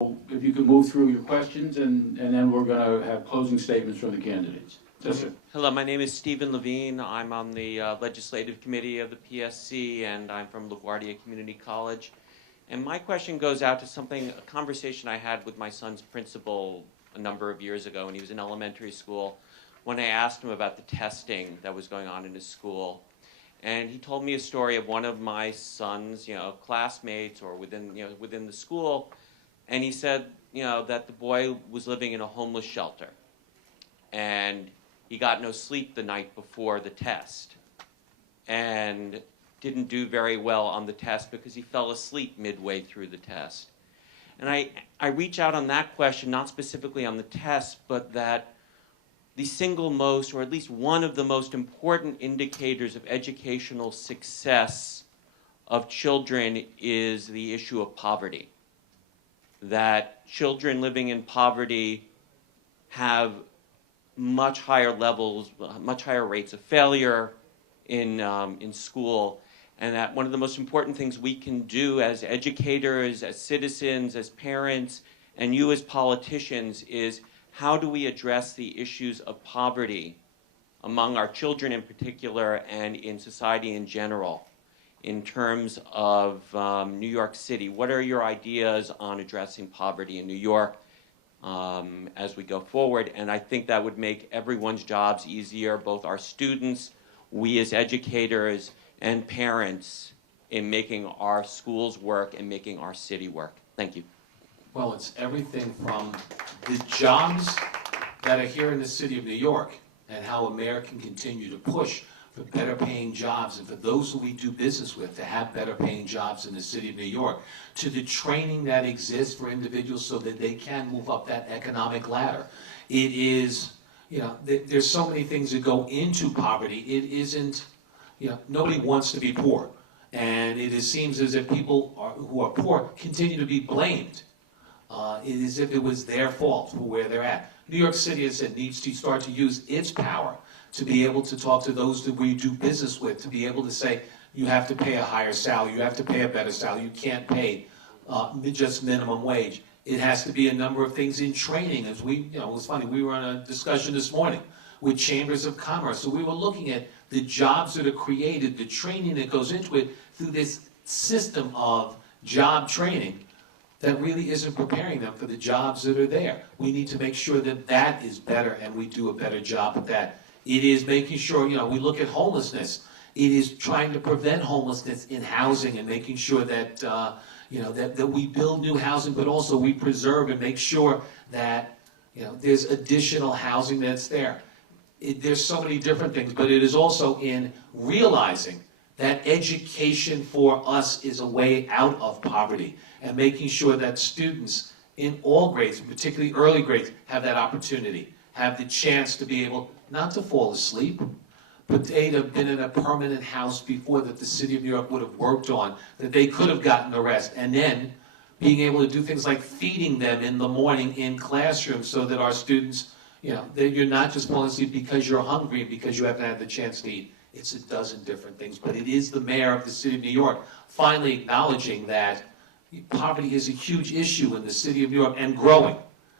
If you could move through your questions, and then we're going to have closing statements from the candidates. Yes, sir. Hello, my name is Stephen Levine. I'm on the legislative committee of the PSC, and I'm from LaGuardia Community College. And my question goes out to a conversation I had with my son's principal a number of years ago when he was in elementary school, when I asked him about the testing that was going on in his school. And he told me a story of one of my son's, classmates or within the school. And he said, that the boy was living in a homeless shelter. And he got no sleep the night before the test. And didn't do very well on the test because he fell asleep midway through the test. And I reach out on that question, not specifically on the test, but that the single most, or at least one of the most important indicators of educational success of children is the issue of poverty. That children living in poverty have much higher levels, much higher rates of failure in school, and that one of the most important things we can do as educators, as citizens, as parents, and you as politicians is how do we address the issues of poverty among our children in particular and in society in general in terms of New York City. What are your ideas on addressing poverty in New York as we go forward? And I think that would make everyone's jobs easier, both our students, we as educators, and parents in making our schools work and making our city work. Thank you. Well, it's everything from the jobs that are here in the city of New York and how a mayor can continue to push for better paying jobs and for those who we do business with to have better paying jobs in the city of New York, to the training that exists for individuals so that they can move up that economic ladder. It is, there's so many things that go into poverty. It isn't, nobody wants to be poor. And it seems as if people who are poor continue to be blamed. It is as if it was their fault for where they're at. New York City, as I said, needs to start to use its power to be able to talk to those that we do business with, to be able to say, you have to pay a higher salary, you have to pay a better salary, you can't pay just minimum wage. It has to be a number of things in training. As we, it was funny, we were on a discussion this morning with chambers of commerce. So we were looking at the jobs that are created, the training that goes into it through this system of job training that really isn't preparing them for the jobs that are there. We need to make sure that that is better and we do a better job at that. It is making sure, we look at homelessness. It is trying to prevent homelessness in housing and making sure that, that we build new housing, but also we preserve and make sure that, there's additional housing that's there. There's so many different things, but it is also in realizing that education for us is a way out of poverty and making sure that students in all grades, particularly early grades, have that opportunity, have the chance to be able not to fall asleep, but they'd have been in a permanent house before that the city of New York would have worked on, that they could have gotten the rest, and then being able to do things like feeding them in the morning in classrooms so that our students, that you're not just falling asleep because you're hungry and because you haven't had the chance to eat. It's a dozen different things, but it is the mayor of the city of New York finally acknowledging that poverty is a huge issue in the city of New York and growing,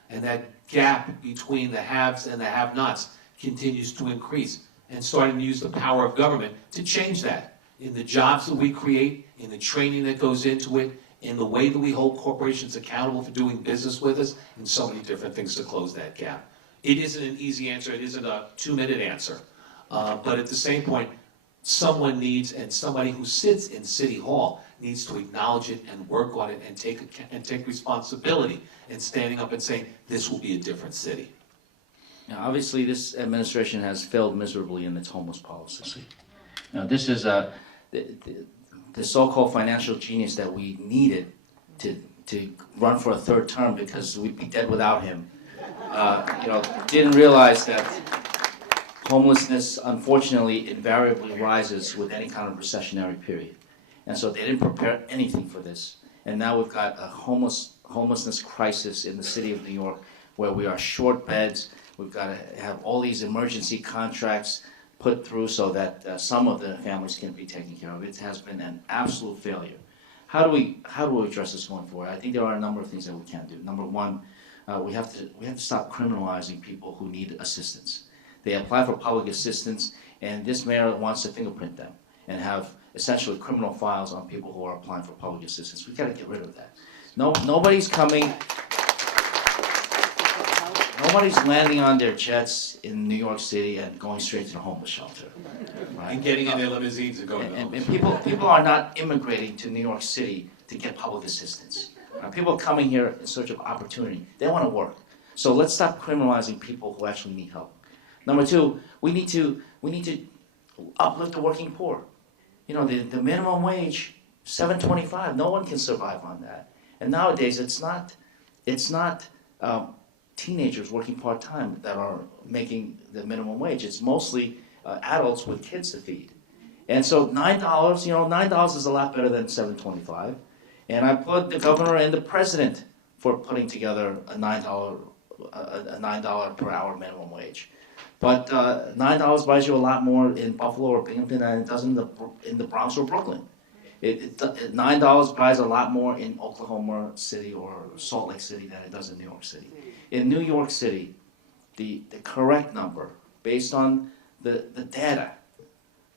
and that gap between the haves and the have-nots continues to increase, and starting to use the power of government to change that in the jobs that we create, in the training that goes into it, in the way that we hold corporations accountable for doing business with us, and so many different things to close that gap. It isn't an easy answer, it isn't a 2-minute answer, but at the same point, someone needs, and somebody who sits in City Hall needs to acknowledge it and work on it and take responsibility and standing up and saying, this will be a different city. Now, obviously, this administration has failed miserably in its homeless policy. Now, this is the so-called financial genius that we needed to run for a third term because we'd be dead without him. Didn't realize that homelessness, unfortunately, invariably rises with any kind of recessionary period. And so they didn't prepare anything for this. And now we've got a homelessness crisis in the city of New York where we are short beds. We've got to have all these emergency contracts put through so that some of the families can be taken care of. It has been an absolute failure. how do we address this going forward? I think there are a number of things that we can do. Number one, we have to stop criminalizing people who need assistance. They apply for public assistance, and this mayor wants to fingerprint them and have essentially criminal files on people who are applying for public assistance. We've got to get rid of that. Nobody's landing on their jets in New York City and going straight to the homeless shelter. Right? And getting in their limousines and going home. And people are not immigrating to New York City to get public assistance. People are coming here in search of opportunity. They want to work. So let's stop criminalizing people who actually need help. Number two, we need to uplift the working poor. You know, the minimum wage, $7.25. No one can survive on that. And nowadays, it's not teenagers working part-time that are making the minimum wage. It's mostly adults with kids to feed. And so $9, you know, $9 is a lot better than $7.25. And I applaud the governor and the president for putting together a $9 per hour minimum wage. But $9 buys you a lot more in Buffalo or Binghamton than it does in the Bronx or Brooklyn. $9 buys a lot more in Oklahoma City or Salt Lake City than it does in New York City. In New York City, the correct number, based on the data,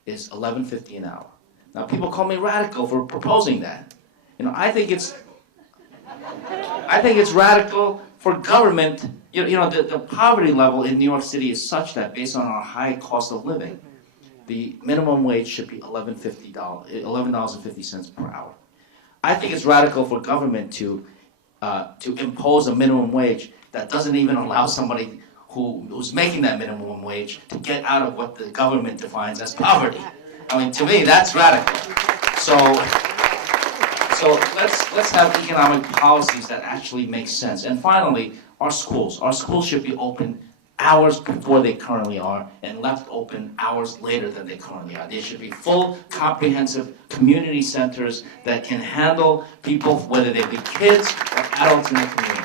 is $11.50 an hour. Now, people call me radical for proposing that. You know, I think it's radical for government. You know, the poverty level in New York City is such that, based on our high cost of living, the minimum wage should be $11.50 per hour. I think it's radical for government to impose a minimum wage that doesn't even allow somebody who's making that minimum wage to get out of what the government defines as poverty. I mean, to me, that's radical. So let's have economic policies that actually make sense. And finally, our schools should be open hours before they currently are and left open hours later than they currently are. They should be full, comprehensive community centers that can handle people, whether they be kids or adults in the community.